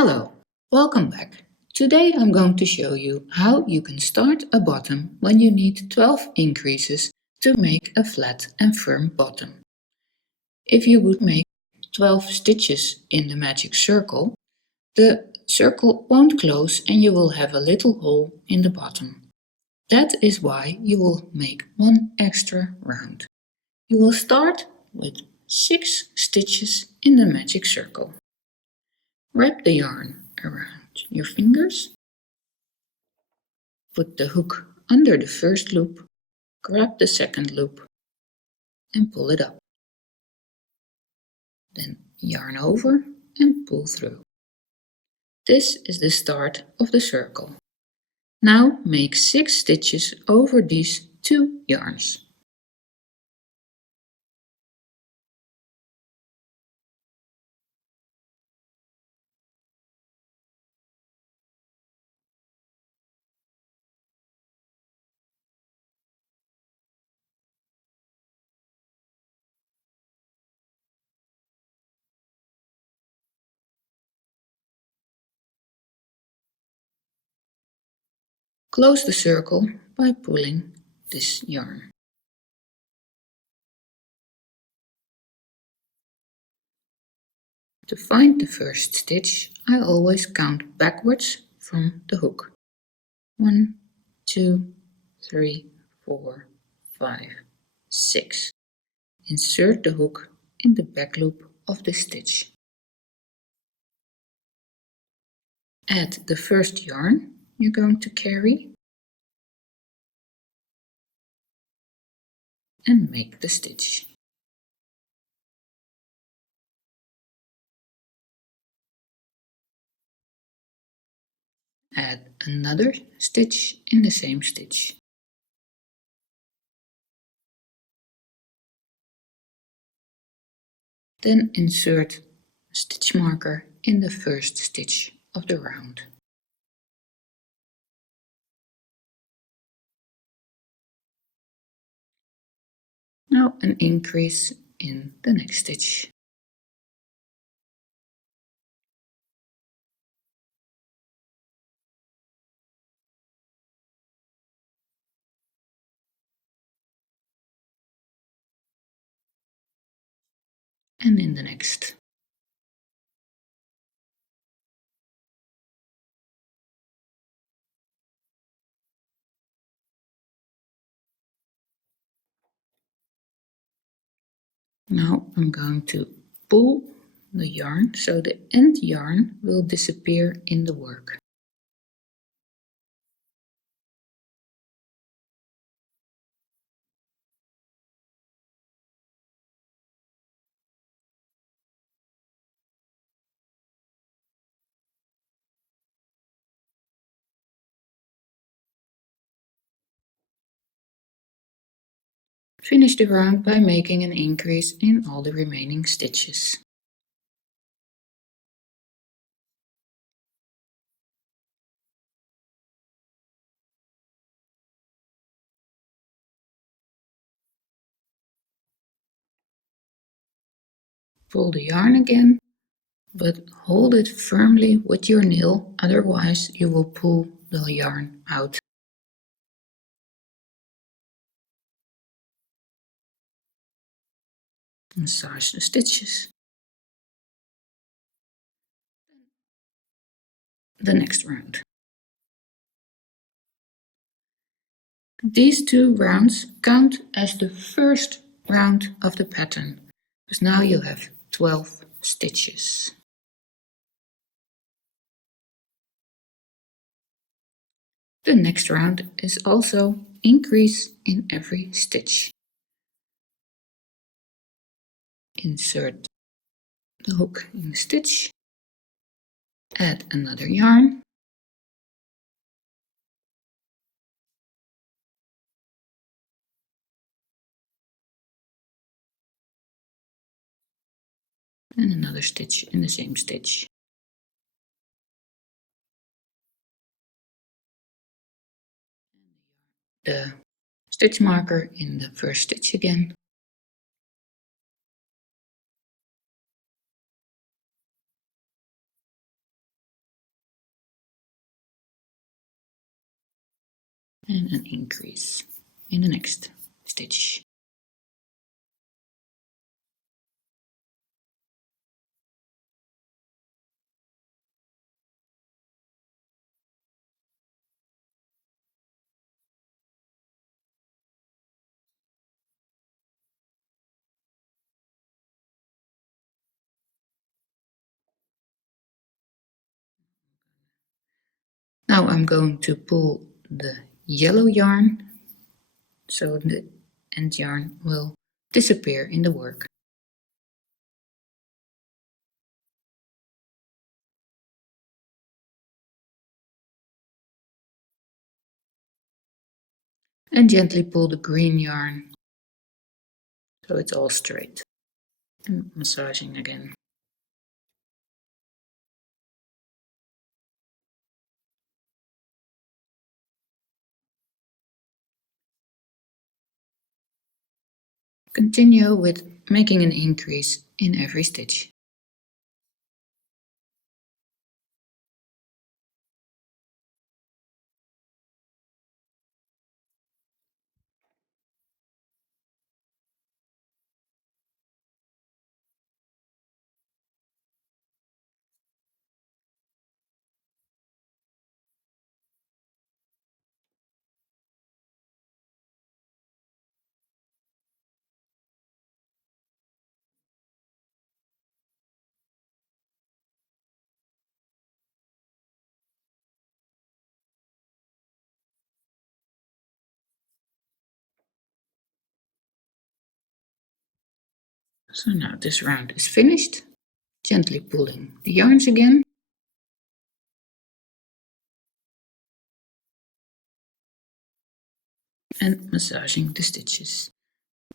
Hello, welcome back. Today I'm going to show you how you can start a bottom when you need 12 increases to make a flat and firm bottom. If you would make 12 stitches in the magic circle, the circle won't close and you will have a little hole in the bottom. That is why you will make one extra round. You will start with 6 stitches in the magic circle. Wrap the yarn around your fingers. Put the hook under the first loop, grab the second loop and pull it up. Then yarn over and pull through. This is the start of the circle. Now make 6 stitches over these 2 yarns. Close the circle by pulling this yarn. To find the first stitch, I always count backwards from the hook. 1, 2, 3, 4, 5, 6. Insert the hook in the back loop of the stitch. Add the first yarn you're going to carry and make the stitch. Add another stitch in the same stitch. Then insert a stitch marker in the first stitch of the round. Now an increase in the next stitch. And in the next. Now I'm going to pull the yarn so the end yarn will disappear in the work. Finish the round by making an increase in all the remaining stitches. Pull the yarn again, but hold it firmly with your nail, otherwise you will pull the yarn out. Massage the stitches. The next round. These 2 rounds count as the first round of the pattern, because now you have 12 stitches. The next round is also increase in every stitch. Insert the hook in the stitch, add another yarn, and another stitch in the same stitch. The stitch marker in the first stitch again. and an increase in the next stitch. Now I'm going to pull the yellow yarn so the end yarn will disappear in the work. And gently pull the green yarn so it's all straight. And massaging again. Continue with making an increase in every stitch. So now this round is finished. Gently pulling the yarns again. And massaging the stitches.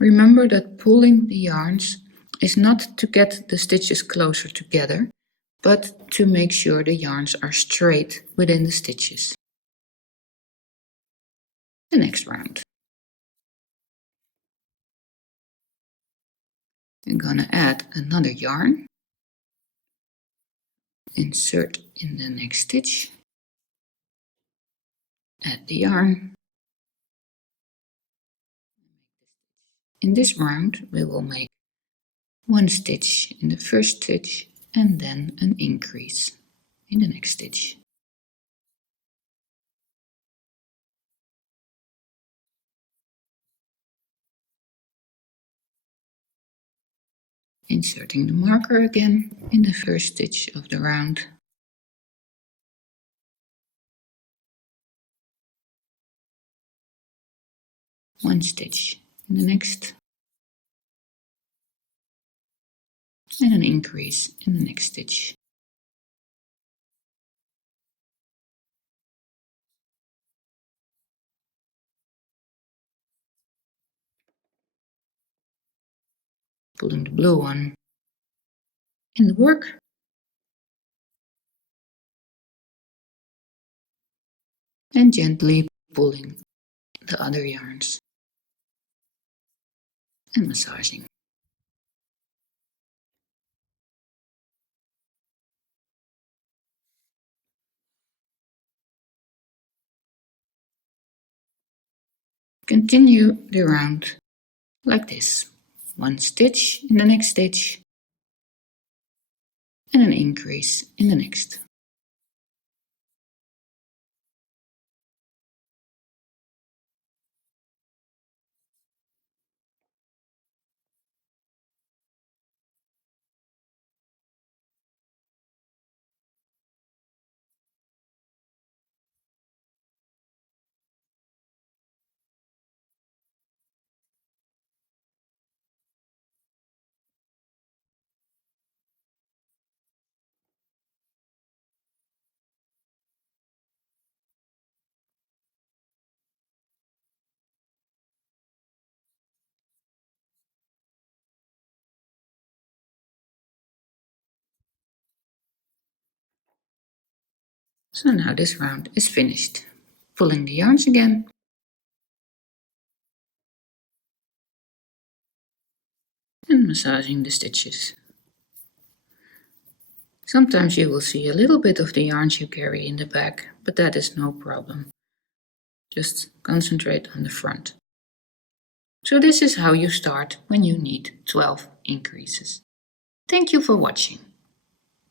Remember that pulling the yarns is not to get the stitches closer together, but to make sure the yarns are straight within the stitches. The next round. I'm gonna add another yarn. Insert in the next stitch. Add the yarn. In this round we will make one stitch in the first stitch and then an increase in the next stitch. Inserting the marker again in the first stitch of the round. One stitch in the next. And an increase in the next stitch. Pulling the blue one in the work. And gently pulling the other yarns. And massaging. Continue the round like this. One stitch in the next stitch. And an increase in the next. So now this round is finished. Pulling the yarns again. And massaging the stitches. Sometimes you will see a little bit of the yarns you carry in the back, but that is no problem. Just concentrate on the front. So this is how you start when you need 12 increases. Thank you for watching.